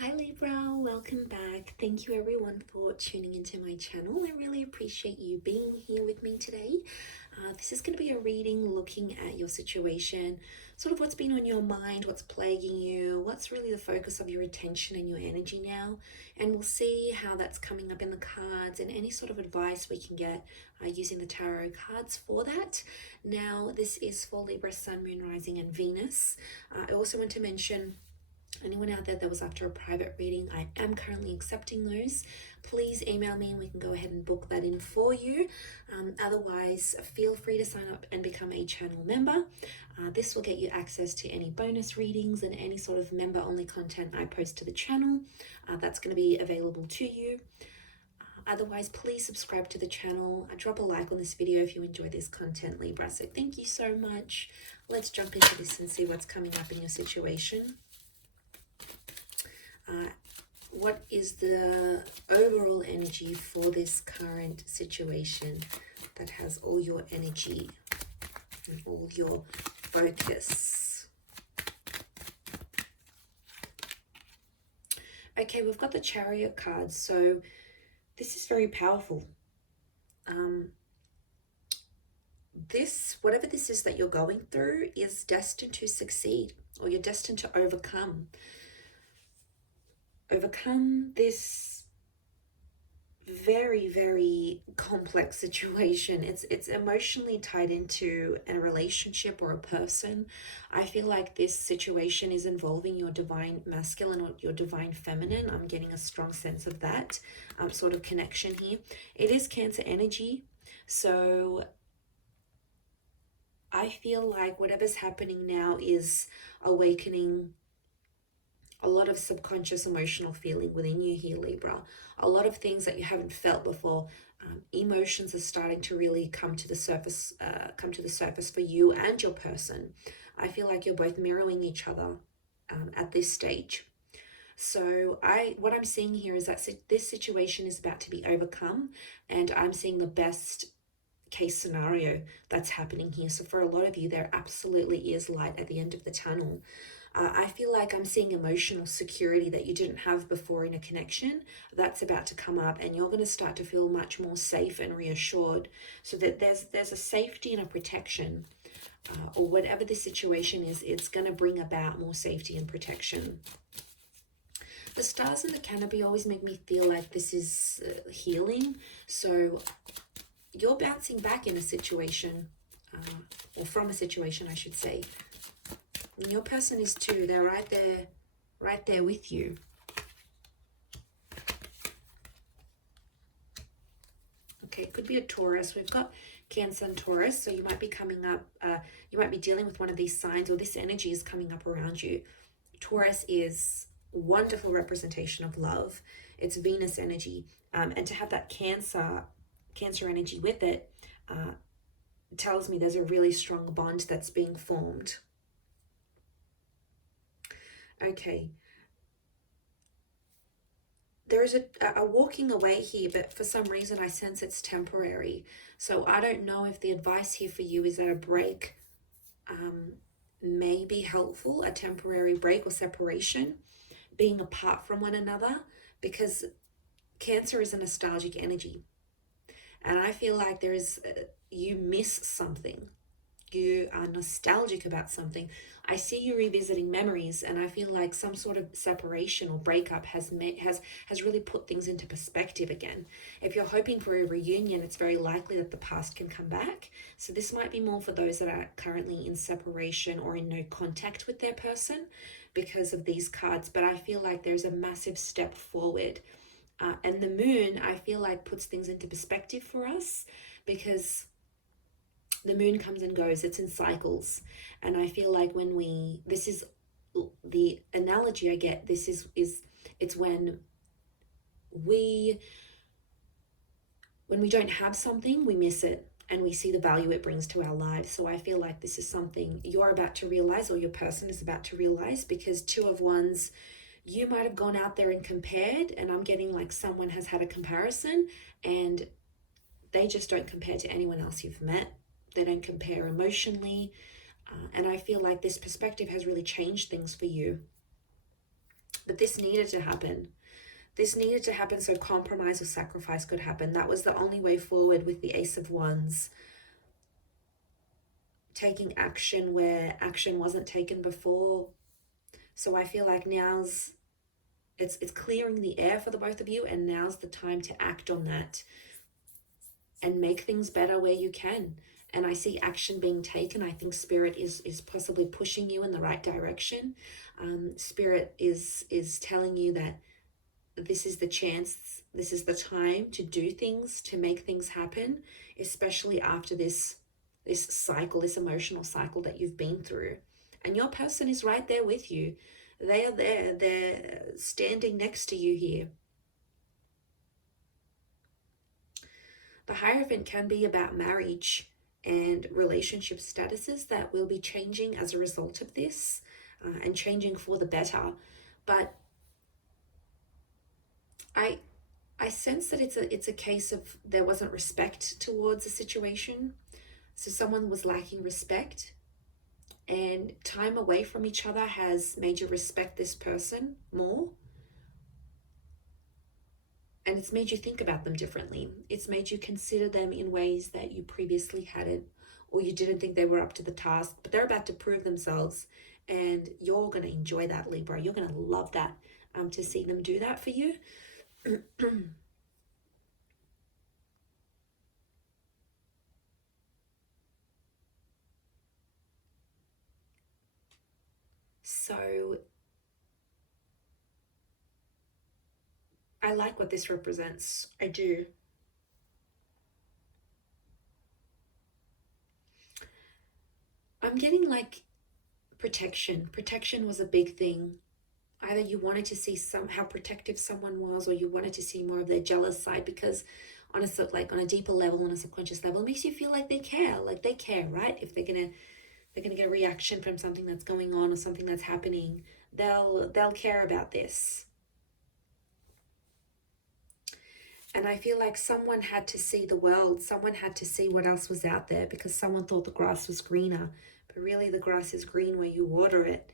Hi Libra, welcome back. Thank you everyone for tuning into my channel. I really appreciate you being here with me today. This is going to be a reading looking at your situation, sort of what's been on your mind, what's plaguing you, what's really the focus of your attention and your energy now. And we'll see how that's coming up in the cards and any sort of advice we can get using the tarot cards for that. Now, this is for Libra, Sun, Moon, Rising and Venus. I also want to mention anyone out there that was after a private reading, I am currently accepting those. Please email me and we can go ahead and book that in for you. Otherwise, feel free to sign up and become a channel member. This will get you access to any bonus readings and any sort of member-only content I post to the channel. That's going to be available to you. Otherwise, please subscribe to the channel. Drop a like on this video if you enjoy this content, Libra. So thank you so much. Let's jump into this and see what's coming up in your situation. What is the overall energy for this current situation that has all your energy and all your focus? Okay, we've got the Chariot card, so this is very powerful. Whatever this is that you're going through is destined to succeed, or you're destined to overcome this very, very complex situation. It's emotionally tied into a relationship or a person. I feel like this situation is involving your divine masculine or your divine feminine. I'm getting a strong sense of that sort of connection here. It is Cancer energy, so I feel like whatever's happening now is awakening a lot of subconscious emotional feeling within you here, Libra. A lot of things that you haven't felt before. Emotions are starting to really come to the surface for you and your person. I feel like you're both mirroring each other at this stage. So what I'm seeing here is that this situation is about to be overcome, and I'm seeing the best case scenario that's happening here. So for a lot of you, there absolutely is light at the end of the tunnel. I feel like I'm seeing emotional security that you didn't have before in a connection. That's about to come up, and you're going to start to feel much more safe and reassured, so that there's a safety and a protection, or whatever the situation is, it's going to bring about more safety and protection. The stars in the canopy always make me feel like this is healing. So you're bouncing back in a situation, or from a situation, I should say. And your person is too. They're right there with you. Okay, it could be a Taurus. We've got Cancer and Taurus, so you might be coming up, you might be dealing with one of these signs, or this energy is coming up around you. Taurus is a wonderful representation of love. It's Venus energy, and to have that Cancer energy with it tells me there's a really strong bond that's being formed. Okay, there is a walking away here, but for some reason I sense it's temporary. So I don't know if the advice here for you is that a break may be helpful, a temporary break or separation, being apart from one another, because Cancer is a nostalgic energy. And I feel like there is, you miss something. You are nostalgic about something. I see you revisiting memories, and I feel like some sort of separation or breakup has really put things into perspective again. If you're hoping for a reunion, it's very likely that the past can come back. So this might be more for those that are currently in separation or in no contact with their person because of these cards. But I feel like there's a massive step forward. And the moon, I feel like, puts things into perspective for us, because the moon comes and goes. It's in cycles. And I feel like this is the analogy I get, it's when we don't have something, we miss it, and we see the value it brings to our lives. So I feel like this is something you're about to realize, or your person is about to realize, because Two of Wands, you might have gone out there and compared, and I'm getting like someone has had a comparison and they just don't compare to anyone else you've met. They don't compare emotionally. And I feel like this perspective has really changed things for you. But this needed to happen. This needed to happen so compromise or sacrifice could happen. That was the only way forward with the Ace of Wands. Taking action where action wasn't taken before. So I feel like it's clearing the air for the both of you, and now's the time to act on that and make things better where you can. And I see action being taken. I think Spirit is possibly pushing you in the right direction. Spirit is telling you that this is the chance, this is the time to do things, to make things happen, especially after this cycle, this emotional cycle that you've been through. And your person is right there with you. They are there. They're standing next to you here. The Hierophant can be about marriage and relationship statuses that will be changing as a result of this, and changing for the better. But I sense that it's a case of there wasn't respect towards the situation. So someone was lacking respect, and time away from each other has made you respect this person more. And it's made you think about them differently. It's made you consider them in ways that you previously hadn't, or you didn't think they were up to the task, but they're about to prove themselves, and you're going to enjoy that, Libra. You're going to love that, to see them do that for you. So I like what this represents. I do. I'm getting like protection. Protection was a big thing. Either you wanted to see how protective someone was, or you wanted to see more of their jealous side, because on a deeper level, on a subconscious level, it makes you feel like they care, right? If they're gonna get a reaction from something that's going on or something that's happening, they'll care about this. And I feel like someone had to see the world, someone had to see what else was out there, because someone thought the grass was greener, but really the grass is green where you water it.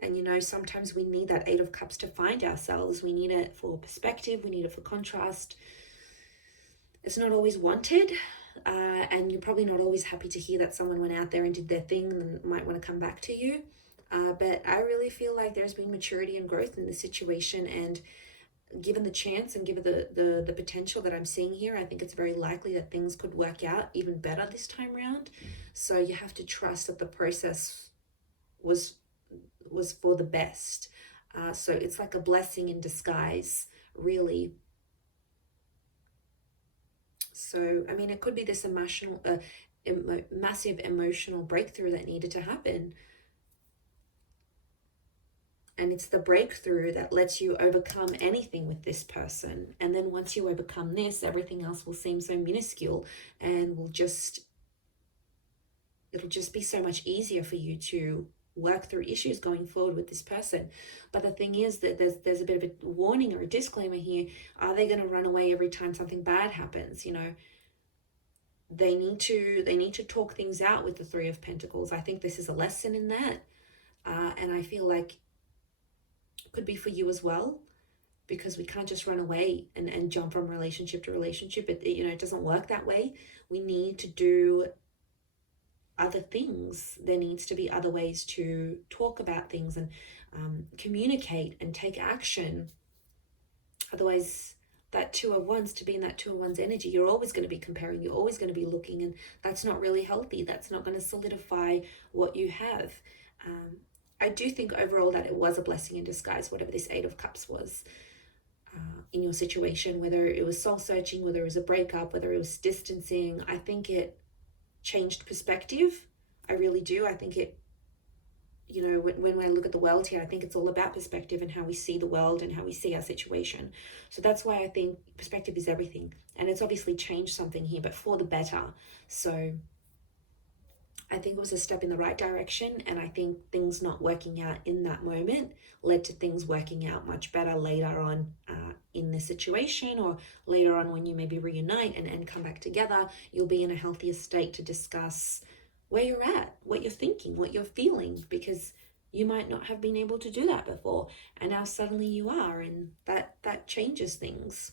And sometimes we need that Eight of Cups to find ourselves. We need it for perspective, we need it for contrast. It's not always wanted, and you're probably not always happy to hear that someone went out there and did their thing and might want to come back to you. But I really feel like there's been maturity and growth in this situation, and given the chance and given the potential that I'm seeing here, I think it's very likely that things could work out even better this time around. So you have to trust that the process was for the best. So it's like a blessing in disguise, really. So, I mean, it could be this massive emotional breakthrough that needed to happen. And it's the breakthrough that lets you overcome anything with this person. And then once you overcome this, everything else will seem so minuscule, and it'll just be so much easier for you to work through issues going forward with this person. But the thing is that there's a bit of a warning or a disclaimer here. Are they going to run away every time something bad happens? They need to talk things out with the Three of Pentacles. I think this is a lesson in that. And I feel like it could be for you as well, because we can't just run away and jump from relationship to relationship. It doesn't work that way. We need to do other things. There needs to be other ways to talk about things and communicate and take action. Otherwise, that Two of Wands, to be in that Two of Wands energy, you're always going to be comparing, you're always going to be looking, and that's not really healthy. That's not going to solidify what you have. I do think overall that it was a blessing in disguise, whatever this Eight of Cups was in your situation, whether it was soul searching, whether it was a breakup, whether it was distancing. I think it changed perspective. I really do. I think it, when I look at the world here, I think it's all about perspective and how we see the world and how we see our situation. So that's why I think perspective is everything. And it's obviously changed something here, but for the better. So I think it was a step in the right direction, and I think things not working out in that moment led to things working out much better later on in the situation, or later on when you maybe reunite and come back together. You'll be in a healthier state to discuss where you're at, what you're thinking, what you're feeling, because You might not have been able to do that before, and now suddenly you are, and that changes things.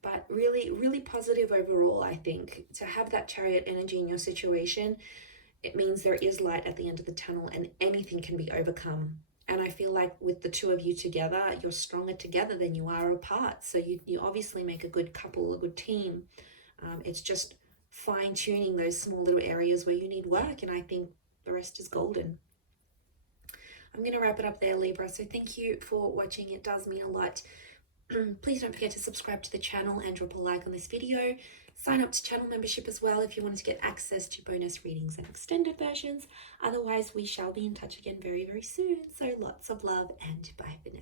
But really, really positive overall, I think. To have that Chariot energy in your situation, it means there is light at the end of the tunnel and anything can be overcome. And I feel like with the two of you together, you're stronger together than you are apart. So you obviously make a good couple, a good team. It's just fine tuning those small little areas where you need work. And I think the rest is golden. I'm going to wrap it up there, Libra. So thank you for watching. It does mean a lot. Please don't forget to subscribe to the channel and drop a like on this video. Sign up to channel membership as well if you wanted to get access to bonus readings and extended versions. Otherwise, we shall be in touch again very, very soon. So lots of love and bye for now.